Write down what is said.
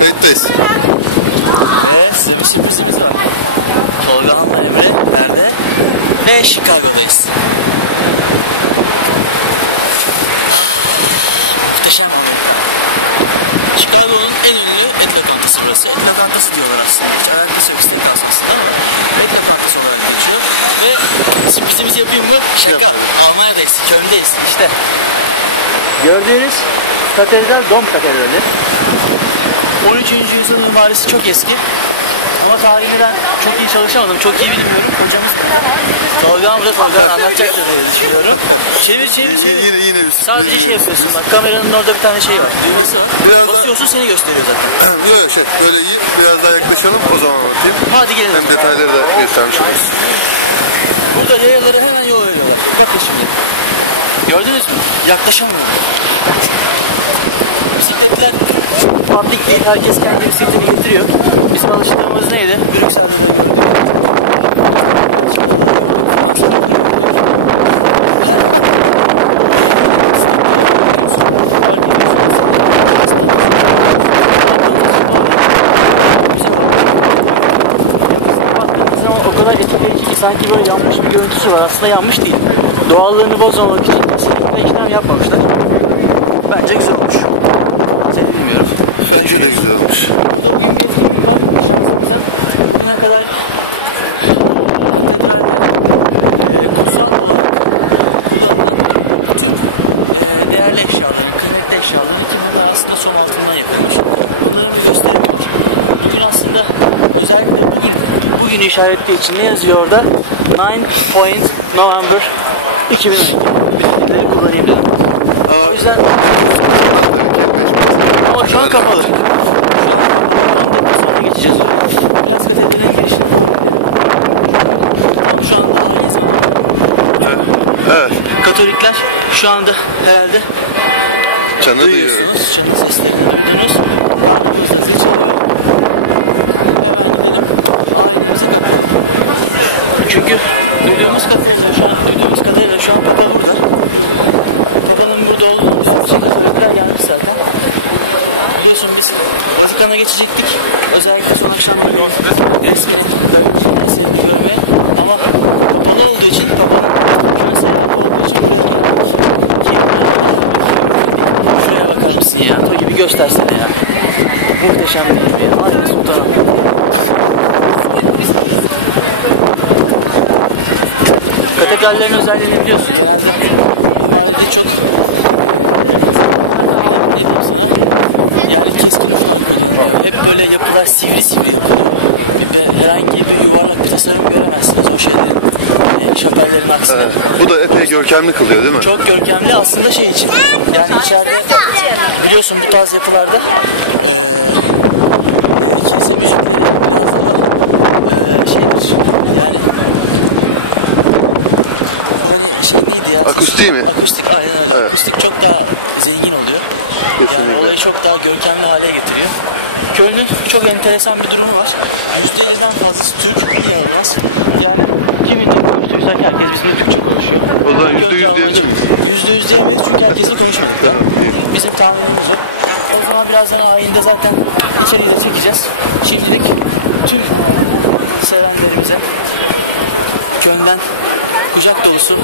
Kayıttayız. Ve size bir sürprizimiz var. Tolga Han'la Emre nerede? Ve Chicago'dayız. Muhteşem bir Chicago'nun en ünlü et lokantası burası. Et lokantası diyorlar aslında. Hiç alakası yok steakhouse aslında ama et lokantası olarak geçiyor. Ve sürprizimizi yapayım mı? Şaka. Almanya'dayız, Köln'deyiz işte. Gördüğünüz katedral Dom Katedrali. 13. yüzyıl mimarisi çok eski. Ama tarihini ben çok iyi çalışamadım, çok iyi bilmiyorum. Hocamız Tolga Hamza Tolga anlatacaktır diye düşünüyorum. Çevir çevir çevir. Yine, yine bir Sadece şey yapıyorsun bak kameranın orada bir tane şey var. Düğmesi var. Biraz daha- Basıyorsun seni gösteriyor zaten. Yok şey böyle iyi. Biraz daha yaklaşalım o zaman anlatayım. Hadi gelin. Hem detayları da göstermiş oluruz. Burada yayaları hemen yol veriyorlar. Bakın şimdi. Gördünüz mü? Yaklaşamıyorum. Bisikletler public değil. Herkes kendi bisikletini getiriyor. Bizim alıştığımız neydi? Brüksel'de sanki böyle yanmış bir görüntüsü var. Aslında yanmış değil. Doğallığını bozmamak için kesinlikle işlem yapmamışlar. Bence güzel olmuş. Bence de güzel olmuş. Bugün işaretli için ne yazıyor orada? 9 point November 2012. Bütün dilleri kullanayım dedim. O yüzden ama şu an kapalı. Sonra geçeceğiz. Biraz. Şu anda Evet. Katolikler şu anda herhalde duyuyorum. duyuyorsunuz. Çatı seslerini duydunuz. Sesi çalıyor. Hemen gidelim. Ailemize kadar. Çünkü duyduğumuz kadarıyla şu an duyduğumuz kadarıyla şu an Papa burada. Papa'nın burada olduğunu için Katolikler gelmiş zaten. Biliyorsun biz Vatikan'a geçecektik. Özellikle son akşamları seni görmeye. Ama kapalı olduğu için için Şuraya bakar mısın ya? O gibi göstersene ya. Muhteşem mi ya? Hadi sultanım. Katedrallerin özelliğini biliyorsun. Çok yapılar sivri sivri. Bir- Herhangi bir yuvarlak bir tasarım göremezsiniz o şeylerin. E, şapellerin aksine. Evet. Bu da epey görkemli kılıyor değil mi? Çok görkemli aslında şey için. Yani içeride biliyorsun bu tarz yapılarda eee kilise müzikleri biraz daha eee şeydir. Yani yani şey neydi ya? Akustiği mi? Akustik aynen. Evet. Akustik çok daha zengin oluyor. Yani Kesinlikle. olayı çok daha görkemli hale getiriyor. Köln'ün çok enteresan bir durumu var. %100'den fazlası Türk, niye olmaz? Yani kimin ne konuştuysak herkes bizimle Türkçe konuşuyor. O zaman yüzde yüz Köln'de diyebilir amacı- Yüzde yüz diyemeyiz çünkü herkesle konuşmadık. Bizim tahminimiz o. O zaman birazdan ayında zaten içeriye de çekeceğiz. Şimdilik tüm sevenlerimize Köln'den kucak dolusu